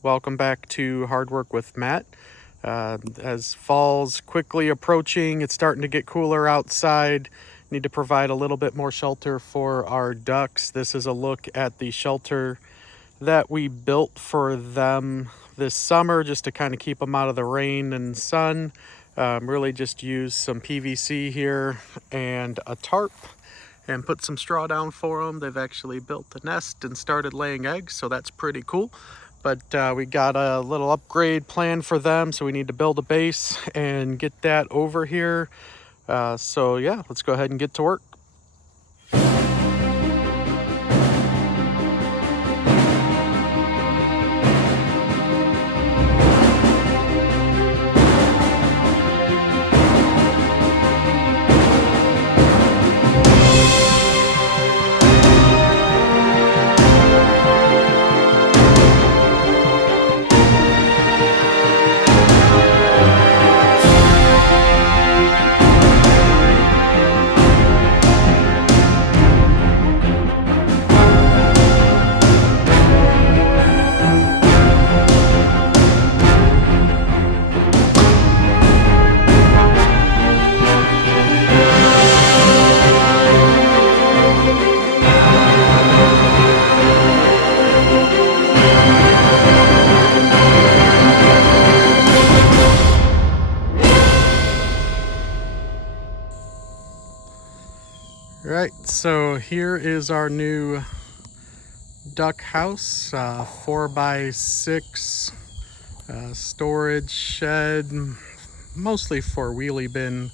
Welcome back to Hard Work with Matt. As fall's quickly approaching, it's starting to get cooler outside. Need to provide a little bit more shelter for our ducks. This is a look at the shelter that we built for them this summer just to kind of keep them out of the rain and sun. Really just use some PVC here and a tarp and put some straw down for them. They've actually built a nest and started laying eggs, so that's pretty cool. But we got a little upgrade plan for them, so we need to build a base and get that over here. So yeah, let's go ahead and get to work. Right, so here is our new duck house, 4x6 storage shed, mostly for wheelie bin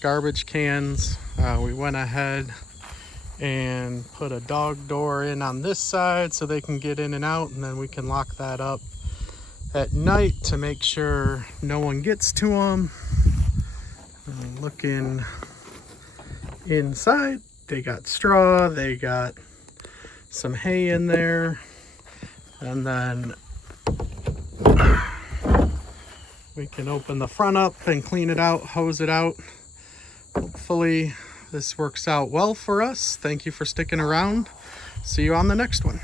garbage cans. We went ahead and put a dog door in on this side so they can get in and out, and then we can lock that up at night to make sure no one gets to them. Looking inside, they got straw, they got some hay in there, and then we can open the front up and clean it out, hose it out. Hopefully this works out well for us. Thank you for sticking around. See you on the next one.